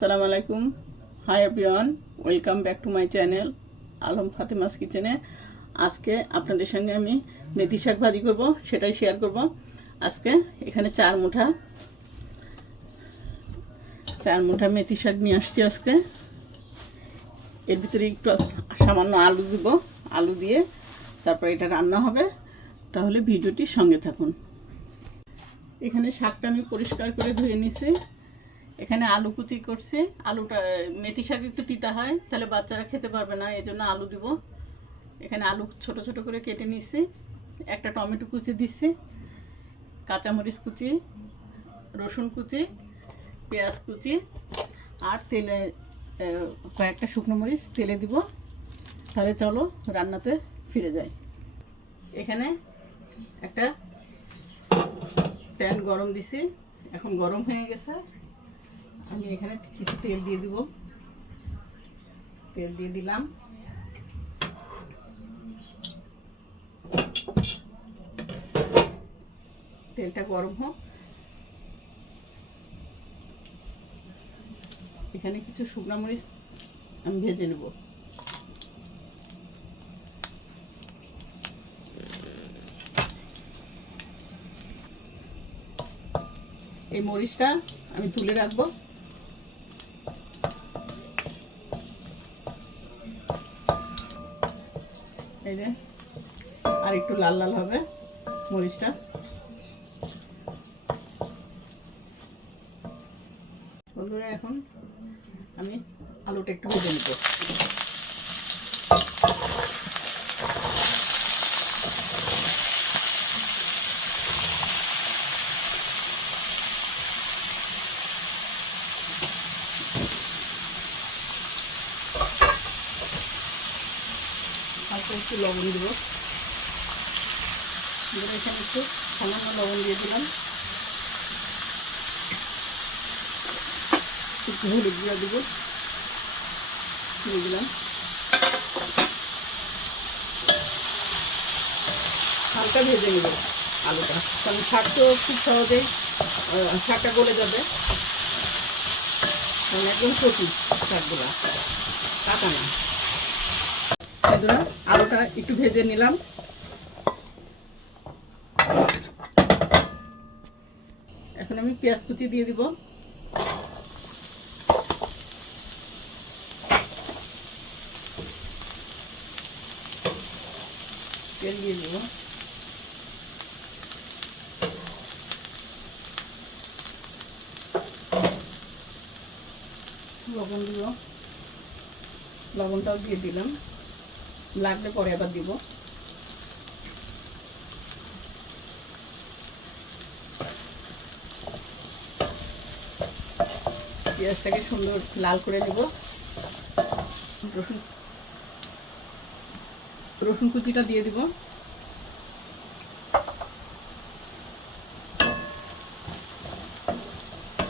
আসসালামু আলাইকুম। Hi everyone, welcome back to my channel Alam Fatema's কিচেনে। আজকে আপনাদের সঙ্গে আমি মেথি শাক ভাজি করব, সেটাই শেয়ার করব। আজকে এখানে চার মুঠা মেথি শাক নিয়ে আসছি আজকে। এর ভিতরে একটু সামান্য আলু দিব, আলু দিয়ে তারপর এটা রান্না হবে। তাহলে ভিডিওটির সঙ্গে থাকুন। এখানে শাকটা আমি পরিষ্কার করে ধুয়ে নিছি। এখানে আলু কুচি করছি। আলুটা মেথি শাক একটু তিতা হয়, তাহলে বাচ্চারা খেতে পারবে না, এই জন্য আলু দিব। এখানে আলু ছোট ছোট করে কেটে নিচ্ছি। একটা টমেটো কুচি দিচ্ছি, কাঁচামরিচ কুচি, রসুন কুচি, পেঁয়াজ কুচি আর তেলে কয়েকটা শুকনো মরিচ তেলে দিব। তাহলে চলো রান্নাতে ফিরে যাই। এখানে একটা প্যান গরম দিছি, এখন গরম হয়ে গেছে। আমি এখানে কিছু তেল দিয়ে দিব। তেল দিয়ে দিলাম। তেলটা গরম হোক। এখানে কিছু শুকনো মরিচ আমি ভেজে নেব। এই মরিচটা আমি তুলে রাখবো। এই যে আর একটু লাল লাল হবে মরিচটা। বন্ধুরা, এখন আমি আলুটা একটু ভেজে নেব। একটু লবণ দিব। এখানে একটু সামান্য লবণ দিয়ে দিলাম। একটু হলুদ গুঁড়া দিব, দিয়ে দিলাম। হালকা ভেজে নেব আলুটা, কারণ শাক তো খুব সহজেই শাকটা গলে যাবে। মানে একদম কচি শাকগুলা, কাটা না। আলুটা একটু ভেজে নিলাম। এখন আমি পেঁয়াজ কুচি দিয়ে দিব। তেল দিয়ে দিব। লবণ দিব, লবণটাও দিয়ে দিলাম। লাগলে পরে আবার দিব। পেঁয়াজটাকে সুন্দর লাল করে নেব। রসুন কুচিটা দিয়ে দিব।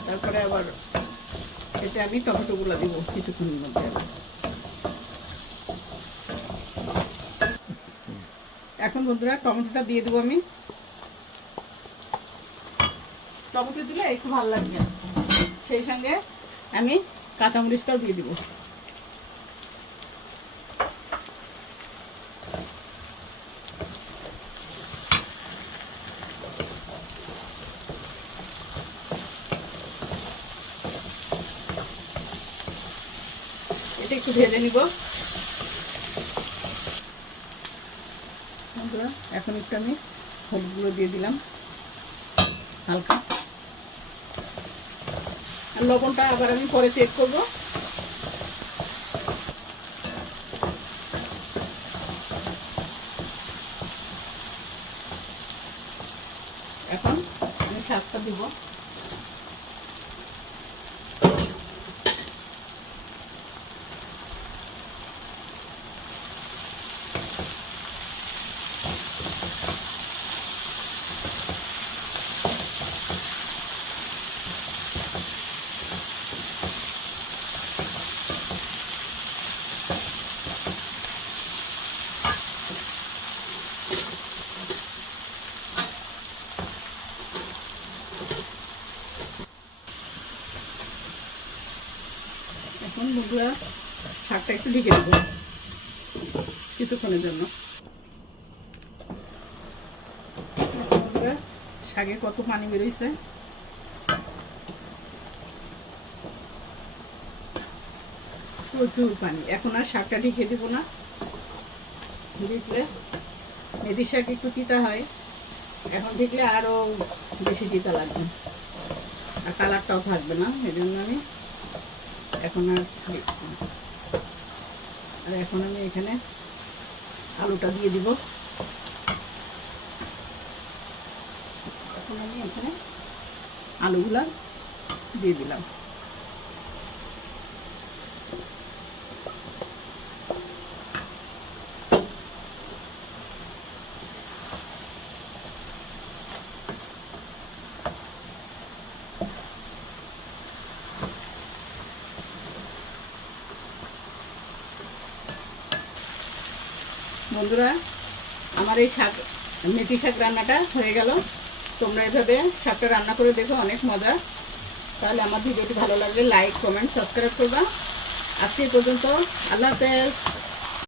তারপরে আবার এতে আমি টমেটোগুলো দিব কিছুক্ষণের মধ্যে। এখন বন্ধুরা টমেটোটা দিয়ে দেবো আমি। টমেটো দিলে একটু ভালো লাগবে। সেই সঙ্গে আমি কাঁচামরিচটাও দিয়ে দিব। এটা একটু ভেজে নিব। এখন একটু আমি হলুদ গুঁড়ো দিয়ে দিলাম হালকা। আর লবণটা আবার আমি পরে চেক করব। এখন আমি শাকটা দিব। এখন বন্ধুরা শাকটা একটু ঢেকে দেবো কিছুক্ষণের জন্য। বন্ধুরা শাকে কত পানি বেরোইছে, প্রচুর পানি। এখন আর শাকটা ঢেকে দেবো না, দেখলে মেথি শাক একটু তিতা হয়, এখন দেখলে আরো বেশি তিতা লাগবে আর কালারটাও থাকবে না, এই জন্য আমি এখন আর দিচ্ছি না। আর এখন আমি এখানে আলুটা দিয়ে দিব। এখন আমি এখানে আলুগুলা দিয়ে দিলাম। বন্ধুরা আমার এই শাক মেথি শাক রান্নাটা হয়ে গেল। তোমরা এভাবে শাকটা রান্না করে দেখো, অনেক মজা। তাহলে আমার ভিডিওটি ভালো লাগলে লাইক, কমেন্ট, সাবস্ক্রাইব করবা। আজকে পর্যন্ত, আল্লাহ হাফেজ।